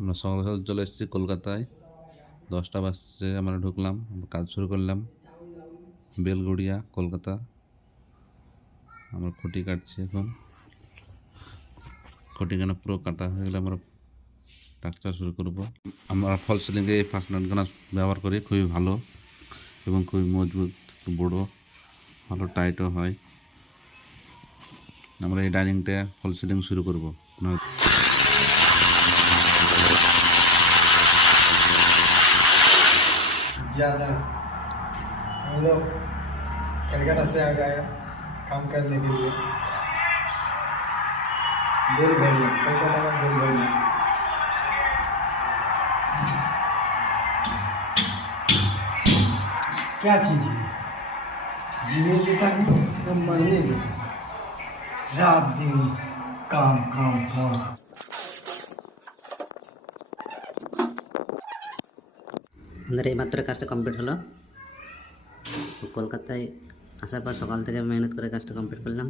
আমরা সকাল সকাল চলে এসেছি কলকাতায়। 10টা বাজছে, আমরা ঢুকলাম, কাজ শুরু করলাম। বেলগড়িয়া, কলকাতা। আমরা খুঁটি কাটছি এখন। খুঁটিখানা পুরো কাটা হয়ে গেলে আমরা স্ট্রাকচার শুরু করব। আমরা ফল সিলিংয়ে এই ফাস্টনাটগুলো ব্যবহার করি, খুবই ভালো এবং খুবই মজবুত, বড়, ভালো টাইটও হয়। আমরা এই ডাইনিংটা ফল সিলিং শুরু করব। ज़्यादा हम लोग कलकत्ता से आ गए काम करने के लिए। बेलघड़िया, कलकत्ता का बेलघड़िया। क्या चीज़ है? जीने के तक तो मरने के तक। रात दिन काम काम काम। আমাদের এইমাত্র কাজটা কমপ্লিট হলো। কলকাতায় আসার পর সকাল থেকে মেহনত করে কাজটা কমপ্লিট করলাম।